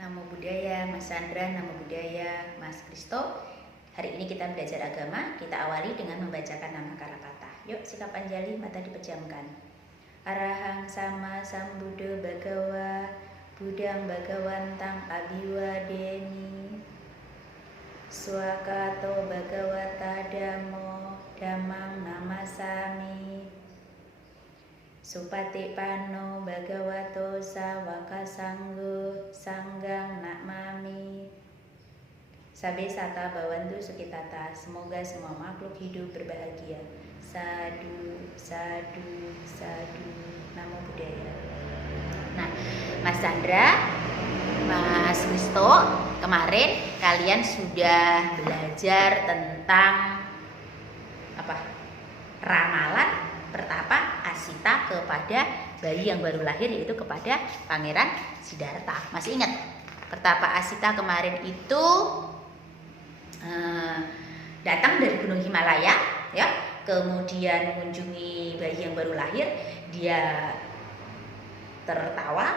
Namo Buddhaya, Mas Chandra, Namo Buddhaya, Mas Kristo. Hari ini kita belajar agama, kita awali dengan membacakan nama Kalapata. Yuk, sikap anjali, mata dipejamkan. Arahang sama sambuddha bhagawa, Budang bhagawantang abiwadeni. Swakato bhagawata dhammo, dhammang namasami. Supatipanno bhagavato sawaka sanggo, sanggang nakmami. Sabe sata bawantu sukitata, semoga semua makhluk hidup berbahagia. Sadu, sadu, sadu. Namo Buddhaya. Nah, Mas Chandra, Mas Kristo, kemarin kalian sudah belajar tentang apa? Ramalan pertapa Asita kepada bayi yang baru lahir, yaitu kepada Pangeran Siddhartha. Masih ingat? Pertapa Asita kemarin itu datang dari Gunung Himalaya, ya, kemudian mengunjungi bayi yang baru lahir. Dia tertawa,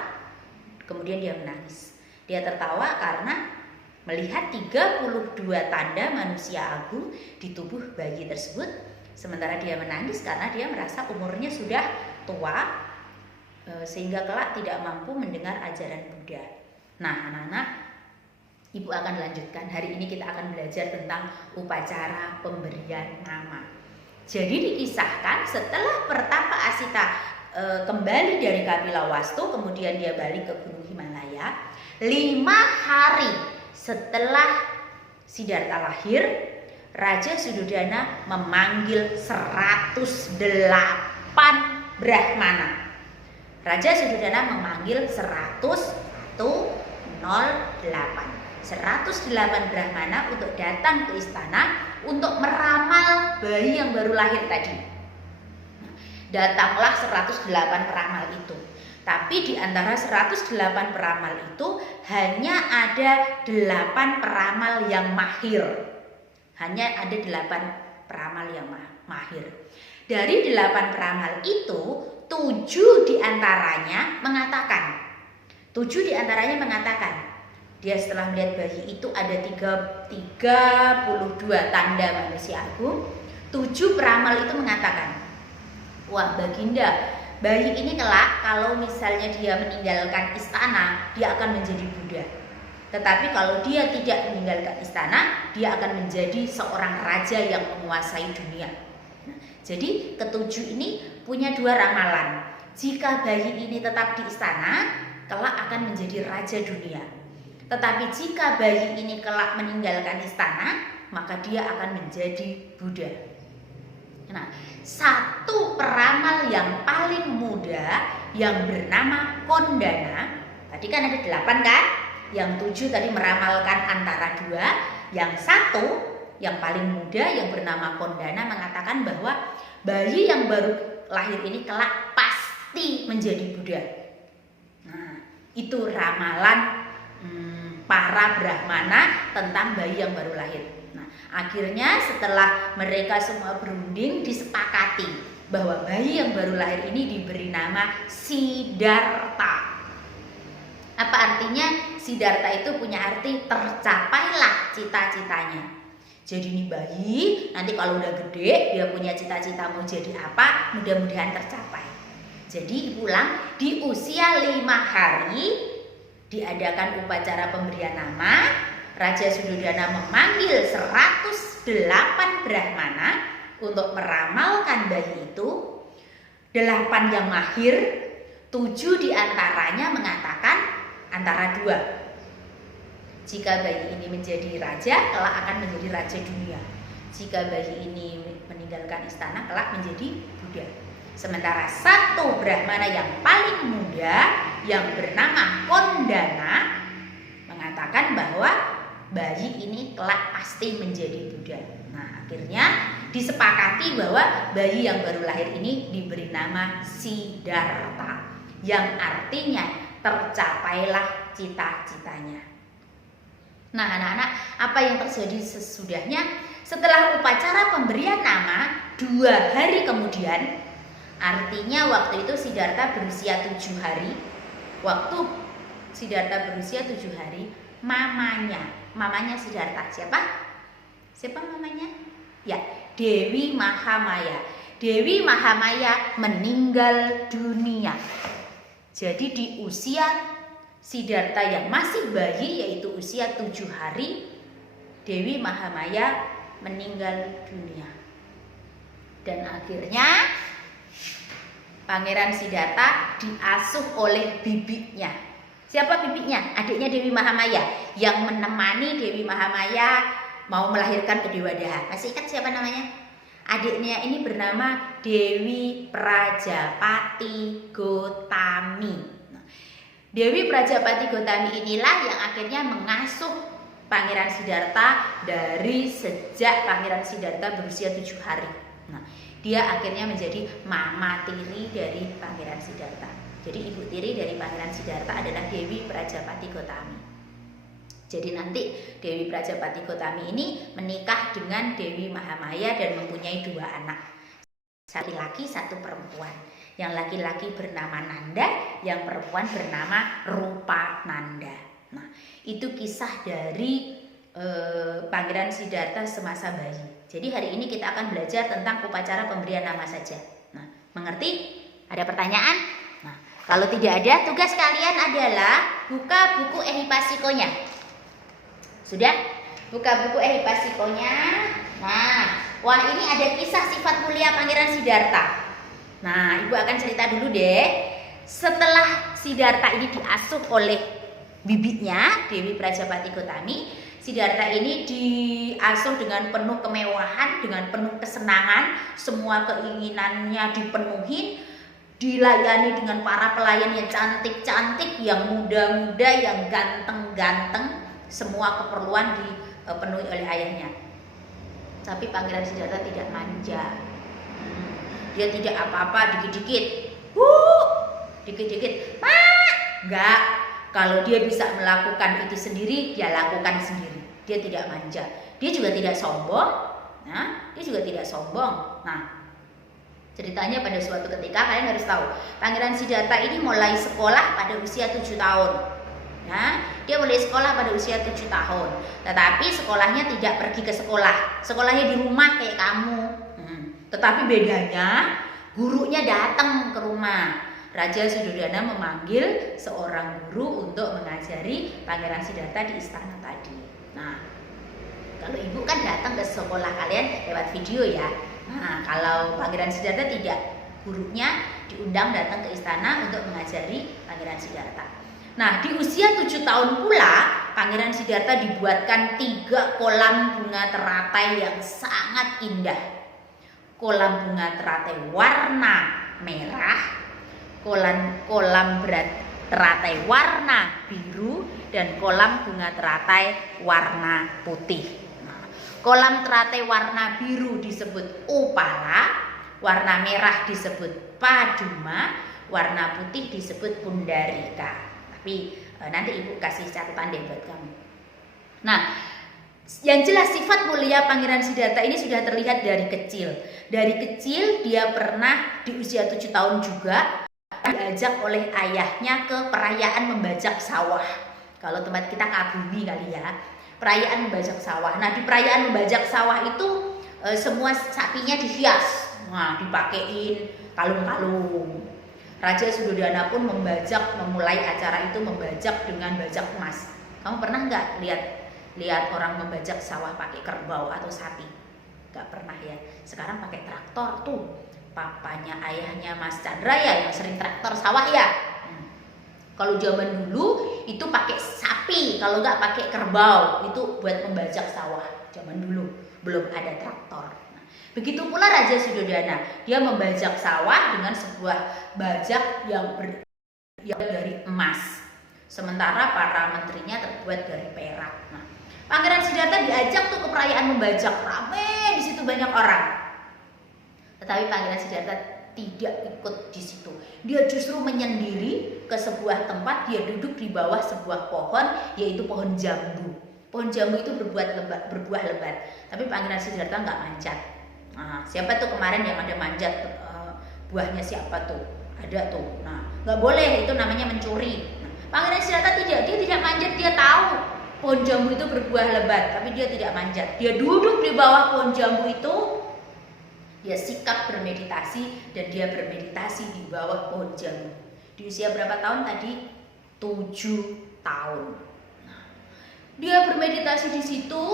kemudian dia menangis. Dia tertawa karena melihat 32 tanda manusia agung di tubuh bayi tersebut. Sementara dia menangis karena dia merasa umurnya sudah tua, sehingga kelak tidak mampu mendengar ajaran Buddha. Nah, anak-anak, Ibu akan lanjutkan. Hari ini kita akan belajar tentang upacara pemberian nama. Jadi dikisahkan setelah pertapa Asita kembali dari Kapilawastu, kemudian dia balik ke Gunung Himalaya. 5 hari setelah Siddhartha lahir, Raja Suddhodana memanggil 108 Brahmana. Raja Suddhodana memanggil 108 Brahmana untuk datang ke istana untuk meramal bayi yang baru lahir tadi. Datanglah 108 peramal itu. Tapi di antara 108 peramal itu hanya ada 8 peramal yang mahir. Hanya ada 8 peramal yang mahir. Dari 8 peramal itu, 7 diantaranya mengatakan, dia setelah melihat bayi itu ada 32 tanda manusia agung. 7 peramal itu mengatakan, wah Baginda, bayi ini kelak kalau misalnya dia meninggalkan istana, dia akan menjadi Buddha. Tetapi kalau dia tidak meninggalkan istana, dia akan menjadi seorang raja yang menguasai dunia. Nah, jadi ketujuh ini punya 2 ramalan. Jika bayi ini tetap di istana, kelak akan menjadi raja dunia. Tetapi jika bayi ini kelak meninggalkan istana, maka dia akan menjadi Buddha. Nah, 1 peramal yang paling muda yang bernama Kondana, tadi kan ada 8 kan? Yang 7 tadi meramalkan antara 2, yang 1 yang paling muda yang bernama Kondana mengatakan bahwa bayi yang baru lahir ini kelak pasti menjadi Buddha. Nah, itu ramalan para Brahmana tentang bayi yang baru lahir. Nah, akhirnya setelah mereka semua berunding, disepakati bahwa bayi yang baru lahir ini diberi nama Siddhartha. Apa artinya? Siddhartha itu punya arti tercapailah cita-citanya. Jadi ini bayi nanti kalau udah gede, dia punya cita-cita mau jadi apa, mudah-mudahan tercapai. Jadi ulang, di usia 5 hari diadakan upacara pemberian nama. Raja Suddhodana memanggil 108 Brahmana untuk meramalkan bayi itu. 8 yang mahir, 7 diantaranya mengatakan antara 2. Jika bayi ini menjadi raja, kelak akan menjadi raja dunia. Jika bayi ini meninggalkan istana, kelak menjadi Buddha. Sementara 1 Brahmana yang paling muda yang bernama Kondana mengatakan bahwa bayi ini kelak pasti menjadi Buddha. Nah, akhirnya disepakati bahwa bayi yang baru lahir ini diberi nama Siddhartha, yang artinya tercapailah cita-citanya. Nah, anak-anak, apa yang terjadi sesudahnya? Setelah upacara pemberian nama 2 hari kemudian, artinya waktu itu Siddhartha berusia 7 hari. Waktu Siddhartha berusia 7 hari, mamanya Siddhartha siapa mamanya? Ya, Dewi Mahamaya. Dewi Mahamaya meninggal dunia. Jadi di usia Siddhartha yang masih bayi, yaitu usia 7 hari, Dewi Mahamaya meninggal dunia. Dan akhirnya Pangeran Siddhartha diasuh oleh bibinya. Siapa bibinya? Adiknya Dewi Mahamaya yang menemani Dewi Mahamaya mau melahirkan Kedewadahan. Masih ingat siapa namanya? Adiknya ini bernama Dewi Prajapati Gotami. Dewi Prajapati Gotami inilah yang akhirnya mengasuh Pangeran Siddhartha dari sejak Pangeran Siddhartha berusia 7 hari. Nah, dia akhirnya menjadi mama tiri dari Pangeran Siddhartha. Jadi ibu tiri dari Pangeran Siddhartha adalah Dewi Prajapati Gotami. Jadi nanti Dewi Prajapati Gotami ini menikah dengan Dewi Mahamaya dan mempunyai 2 anak. Satu laki, satu perempuan. Yang laki-laki bernama Nanda, yang perempuan bernama Rupananda. Nah, itu kisah dari Pangeran Siddhartha semasa bayi. Jadi hari ini kita akan belajar tentang upacara pemberian nama saja. Nah, mengerti? Ada pertanyaan? Nah, kalau tidak ada, tugas kalian adalah buka buku Ehipasikonya. Sudah? Buka buku Ehipasikonya. Nah, wah ini ada kisah sifat mulia Pangeran Siddhartha. Nah, Ibu akan cerita dulu deh. Setelah Siddhartha ini diasuh oleh bibinya, Dewi Prajapati Gotami, Siddhartha ini diasuh dengan penuh kemewahan, dengan penuh kesenangan, semua keinginannya dipenuhi, dilayani dengan para pelayan yang cantik-cantik, yang muda-muda, yang ganteng-ganteng, semua keperluan dipenuhi oleh ayahnya. Tapi Pangeran Siddhartha tidak manja. Dia tidak apa-apa, dikit-dikit, dikit-dikit, enggak. Kalau dia bisa melakukan itu sendiri, dia lakukan sendiri. Dia tidak manja. Dia juga tidak sombong. Nah, dia juga tidak sombong. Nah, ceritanya pada suatu ketika kalian harus tahu, Pangeran Siddhartha ini mulai sekolah pada usia 7 tahun. Nah, dia mulai sekolah pada usia 7 tahun. Tetapi sekolahnya tidak pergi ke sekolah. Sekolahnya di rumah kayak kamu. Tetapi bedanya, gurunya datang ke rumah. Raja Suddhodana memanggil seorang guru untuk mengajari Pangeran Siddhartha di istana tadi. Nah, kalau ibu kan datang ke sekolah kalian lewat video ya. Nah, kalau Pangeran Siddhartha tidak, gurunya diundang datang ke istana untuk mengajari Pangeran Siddhartha. Nah, di usia 7 tahun pula Pangeran Siddhartha dibuatkan 3 kolam bunga teratai yang sangat indah. Kolam bunga teratai warna merah, kolam teratai warna biru, dan kolam bunga teratai warna putih. Nah, kolam teratai warna biru disebut Upala, warna merah disebut Paduma, warna putih disebut Pundarika. Tapi nanti ibu kasih catatan deh buat kamu. Nah, yang jelas sifat mulia Pangeran Siddhartha ini sudah terlihat dari kecil. Dari kecil dia pernah di usia 7 tahun juga diajak oleh ayahnya ke perayaan membajak sawah. Kalau tempat kita Kabumi kali ya, perayaan membajak sawah. Nah, di perayaan membajak sawah itu semua sapinya dihias. Nah, dipakein kalung-kalung. Raja Suddhodana pun memulai acara itu membajak dengan bajak emas. Kamu pernah nggak lihat orang membajak sawah pakai kerbau atau sapi? Nggak pernah ya. Sekarang pakai traktor tuh. Papanya ayahnya Mas Chandra ya yang sering traktor sawah ya. Kalau zaman dulu itu pakai sapi, kalau nggak pakai kerbau, itu buat membajak sawah. Zaman dulu belum ada traktor. Nah, begitu pula Raja Suddhodana, dia membajak sawah dengan sebuah bajak yang dari emas. Sementara para menterinya terbuat dari perak. Nah, Pangeran Siddhartha diajak tuh ke perayaan membajak, rame di situ banyak orang. Tetapi Pangeran Siddhartha tidak ikut di situ. Dia justru menyendiri ke sebuah tempat, dia duduk di bawah sebuah pohon, yaitu pohon jambu. Pohon jambu itu berbuah lebat. Tapi Pangeran Siddhartha nggak manjat. Nah, siapa tuh kemarin yang ada manjat buahnya siapa tuh? Ada tuh. Nah, nggak boleh, itu namanya mencuri. Nah, Pangeran Siddhartha tidak, dia tidak manjat, dia tahu pohon jambu itu berbuah lebat, tapi dia tidak manjat. Dia duduk di bawah pohon jambu itu, dia sikap bermeditasi, dan dia bermeditasi di bawah pohon jambu. Di usia berapa tahun tadi? 7 tahun. Nah, dia bermeditasi di situ,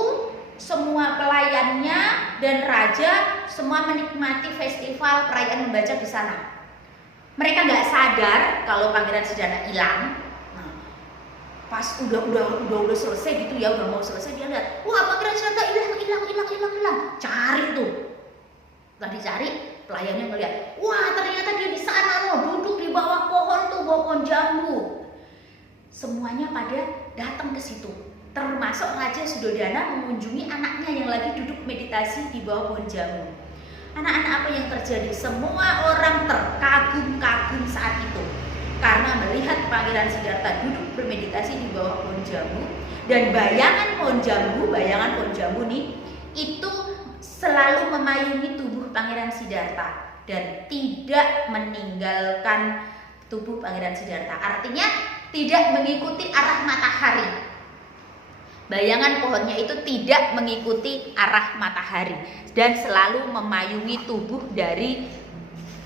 semua pelayannya dan raja semua menikmati festival perayaan membaca di sana. Mereka nggak sadar kalau Pangeran Siddhartha hilang. Nah, pas udah selesai gitu ya, udah mau selesai, dia lihat, wah Pangeran Siddhartha hilang. Cari tuh. Tadi cari, pelayannya ngeliat, wah ternyata dia di sana loh, duduk di bawah pohon tuh, bawah pohon jambu. Semuanya pada datang ke situ, termasuk Raja Suddhodana mengunjungi anaknya yang lagi duduk meditasi di bawah pohon jambu. Anak-anak, apa yang terjadi? Semua orang terkagum-kagum saat itu karena melihat Pangeran Siddhartha duduk bermeditasi di bawah pohon jambu, dan bayangan pohon jambu nih itu selalu memayungi tubuh Pangeran Siddhartha dan tidak meninggalkan tubuh Pangeran Siddhartha. Artinya tidak mengikuti arah matahari. Bayangan pohonnya itu tidak mengikuti arah matahari dan selalu memayungi tubuh dari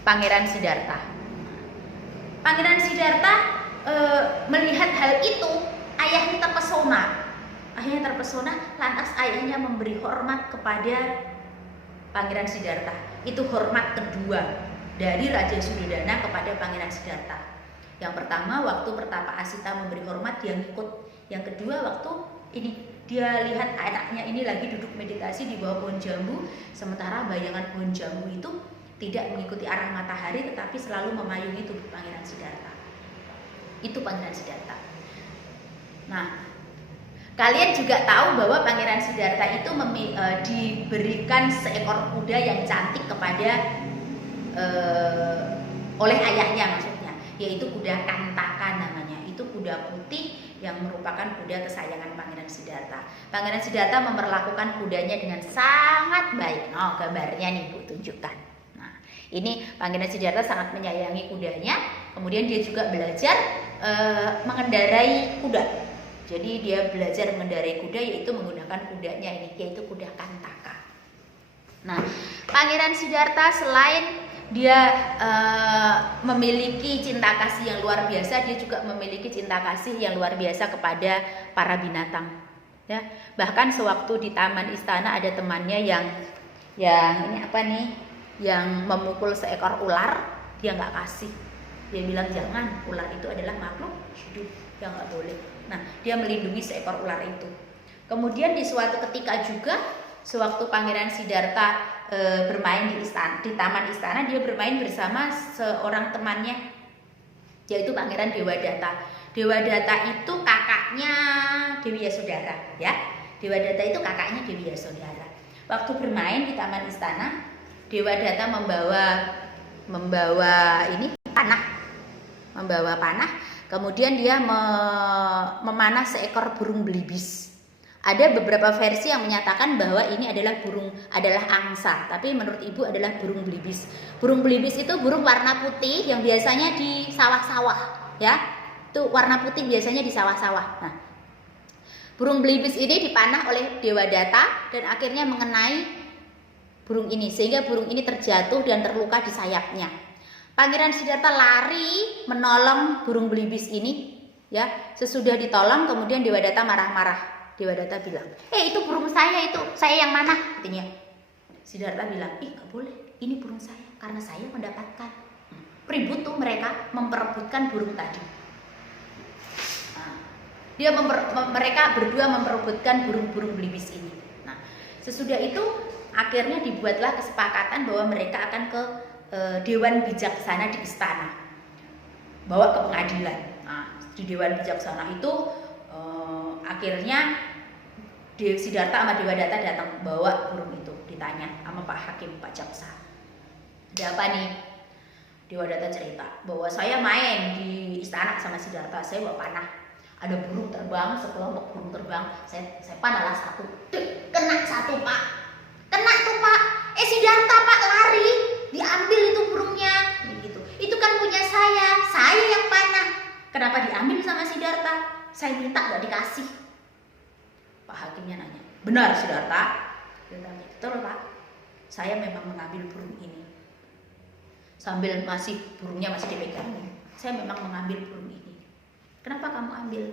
Pangeran Siddhartha. Pangeran Siddhartha melihat hal itu, ayahnya terpesona. Lantas ayahnya memberi hormat kepada Pangeran Siddhartha. Itu hormat kedua dari Raja Suddhodana kepada Pangeran Siddhartha. Yang pertama, waktu Pertapa Asita memberi hormat, dia ngikut. Yang kedua, waktu ini dia lihat anaknya ini lagi duduk meditasi di bawah pohon jambu, sementara bayangan pohon jambu itu tidak mengikuti arah matahari tetapi selalu memayungi tubuh Pangeran Siddhartha. Itu Pangeran Siddhartha. Nah, kalian juga tahu bahwa Pangeran Siddhartha itu diberikan seekor kuda yang cantik kepada oleh ayahnya, maksudnya, yaitu kuda Kantaka namanya. Itu kuda putih yang merupakan kuda kesayangan Pangeran Siddhartha. Pangeran Siddhartha memperlakukan kudanya dengan sangat baik. Oh, gambarnya nih Bu tunjukkan. Nah, ini Pangeran Siddhartha sangat menyayangi kudanya. Kemudian dia juga belajar mengendarai kuda. Jadi dia belajar mengendarai kuda yaitu menggunakan kudanya ini, yaitu kuda Kantaka. Nah, Pangeran Siddhartha selain dia memiliki cinta kasih yang luar biasa, dia juga memiliki cinta kasih yang luar biasa kepada para binatang. Ya, bahkan sewaktu di taman istana ada temannya yang ini apa nih, yang memukul seekor ular, dia nggak kasih. Dia bilang jangan, ular itu adalah makhluk hidup yang nggak boleh. Nah, dia melindungi seekor ular itu. Kemudian di suatu ketika juga, sewaktu Pangeran Siddhartha bermain di taman istana, dia bermain bersama seorang temannya, yaitu Pangeran Dewadatta. Dewadatta itu kakaknya Dewi Yasodhara, ya. Dewadatta itu kakaknya Dewi Yasodhara. Waktu bermain di taman istana, Dewadatta membawa panah, kemudian dia memanah seekor burung belibis. Ada beberapa versi yang menyatakan bahwa ini adalah angsa, tapi menurut ibu adalah burung belibis. Burung belibis itu burung warna putih yang biasanya di sawah-sawah, ya. Itu warna putih biasanya di sawah-sawah. Nah, burung belibis ini dipanah oleh Dewadatta dan akhirnya mengenai burung ini, sehingga burung ini terjatuh dan terluka di sayapnya. Pangeran Siddhartha lari menolong burung belibis ini, ya. Sesudah ditolong, kemudian Dewadatta marah-marah. Dewadatta bilang, itu burung saya, itu saya yang mana? Katanya. Siddhartha bilang, gak boleh, ini burung saya karena saya mendapatkan. Ribut tuh mereka memperebutkan burung tadi. Nah, mereka berdua memperebutkan burung-burung belibis ini. Nah, sesudah itu akhirnya dibuatlah kesepakatan bahwa mereka akan ke Dewan Bijaksana di istana, bawa ke pengadilan. Nah, di Dewan Bijaksana itu akhirnya Siddhartha sama Dewadatta datang bawa burung itu, ditanya sama Pak Hakim, Pak Jaksa, ada apa nih? Dewadatta cerita bahwa saya main di istana sama Siddhartha, saya bawa panah, ada burung terbang, sekelompok burung terbang, saya panahlah satu, kena satu Pak, kena tuh Pak, Siddhartha Pak lari, diambil itu burungnya, gitu. Itu kan punya saya yang panah. Kenapa diambil sama Siddhartha? Saya minta nggak dikasih. Pak hakimnya nanya, benar Siddhartha? Betul Pak, saya memang mengambil burung ini. Sambil burungnya masih dipegang, saya memang mengambil burung ini. Kenapa kamu ambil?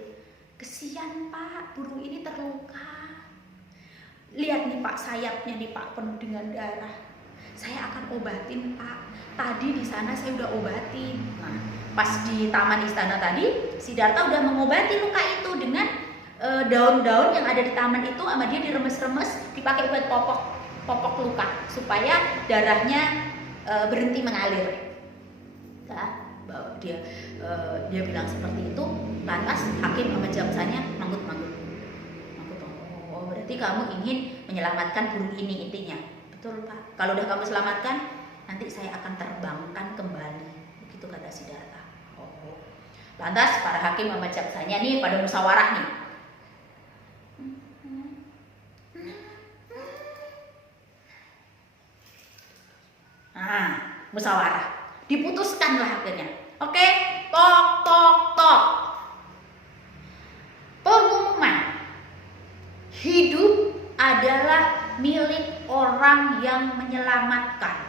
Kesian Pak, burung ini terluka. Lihat nih Pak, sayapnya nih Pak penuh dengan darah. Saya akan obatin Pak. Tadi di sana saya udah obatin. Nah, pas di taman istana tadi, Siddhartha udah mengobati luka itu dengan daun-daun yang ada di taman itu, sama dia diremes-remes, dipakai buat popok luka supaya darahnya berhenti mengalir. Nah, dia bilang seperti itu. Lantas hakim sama jaksanya manggut-manggut. Oh, berarti kamu ingin menyelamatkan burung ini intinya. Betul Pak. Kalau udah kamu selamatkan, nanti saya akan terbangkan kembali. Begitu kata Siddhartha. Oh. Lantas para hakim sama jaksanya nih pada musyawarah nih. Nah, musyawarah. Diputuskanlah akhirnya. Oke, tok. Pengumuman. Hidup adalah milik orang yang menyelamatkan.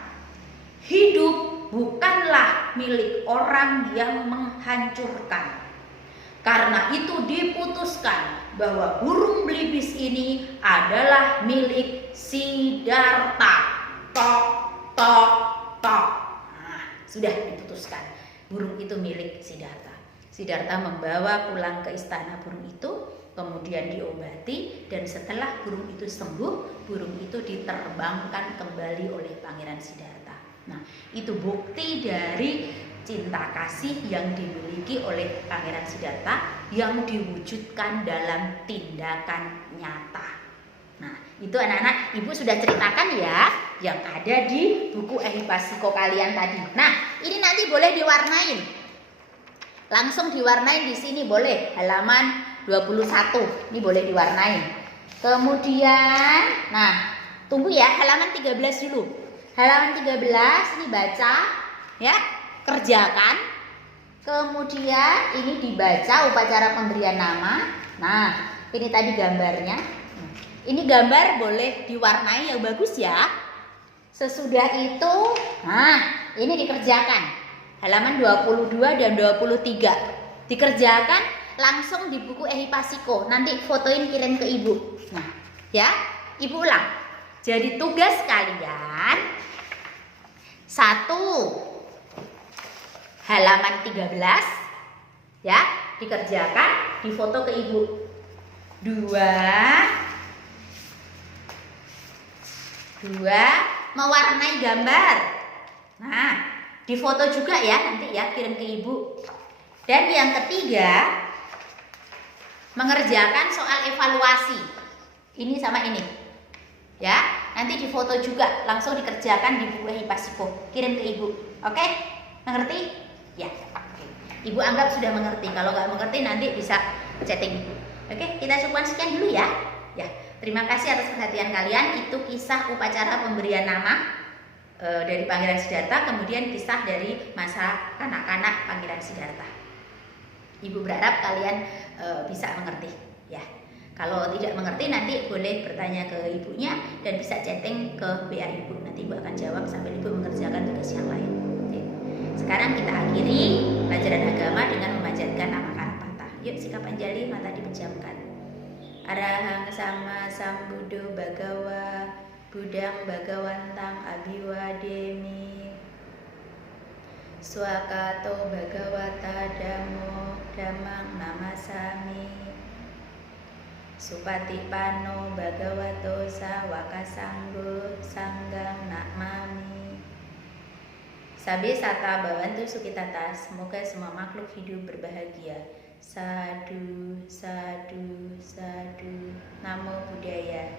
Hidup bukanlah milik orang yang menghancurkan. Karena itu diputuskan bahwa burung belibis ini adalah milik Siddhartha. Tok. Nah, sudah diputuskan. Burung itu milik Siddhartha. Siddhartha membawa pulang ke istana burung itu, kemudian diobati, dan setelah burung itu sembuh, burung itu diterbangkan kembali oleh Pangeran Siddhartha. Nah, itu bukti dari cinta kasih yang dimiliki oleh Pangeran Siddhartha yang diwujudkan dalam tindakan nyata. Nah, itu anak-anak ibu sudah ceritakan ya yang ada di buku Ehipasiko kalian tadi. Nah, ini nanti boleh diwarnain. Langsung diwarnain di sini boleh, halaman 21. Ini boleh diwarnain. Kemudian, nah, tunggu ya, halaman 13 dulu. Halaman 13 ini baca ya, kerjakan. Kemudian ini dibaca upacara pemberian nama. Nah, ini tadi gambarnya. Ini gambar boleh diwarnai yang bagus ya. Sesudah itu, nah, ini dikerjakan. Halaman 22 dan 23. Dikerjakan langsung di buku Ehipasiko. Nanti fotoin kirim ke ibu. Nah, ya, ibu ulang. Jadi tugas kalian 1 halaman 13 ya, dikerjakan, difoto ke ibu. 2 mewarnai gambar. Nah, difoto juga ya nanti ya, kirim ke ibu. Dan yang ketiga, mengerjakan soal evaluasi. Ini sama ini. Ya, nanti difoto juga, langsung dikerjakan di buku Ehipasiko. Kirim ke ibu. Oke? Mengerti? Ya. Oke. Ibu anggap sudah mengerti. Kalau nggak mengerti nanti bisa chatting ibu. Oke, kita cukupkan sekian dulu ya. Ya. Terima kasih atas perhatian kalian. Itu kisah upacara pemberian nama dari Pangeran Siddhartha, kemudian kisah dari masa kanak-kanak Pangeran Siddhartha. Ibu berharap kalian bisa mengerti ya. Kalau tidak mengerti nanti boleh bertanya ke ibunya dan bisa chatting ke WA ibu. Nanti ibu akan jawab sambil ibu mengerjakan tugas yang lain. Oke. Sekarang kita akhiri pelajaran agama dengan memanjatkan nama Karapata. Yuk, sikap anjali, mata dipejamkan. Arahang sama sambuddho bhagawa budang bhagawantang abiwademi swakato bhagawata dhammo dhammang namasami supatipano bhagavato sawaka sanggo sanggang namami. Sabi sata bawantu sukitata, semoga semua makhluk hidup berbahagia. Sadu, sadu, sadu. Namo Buddhaya.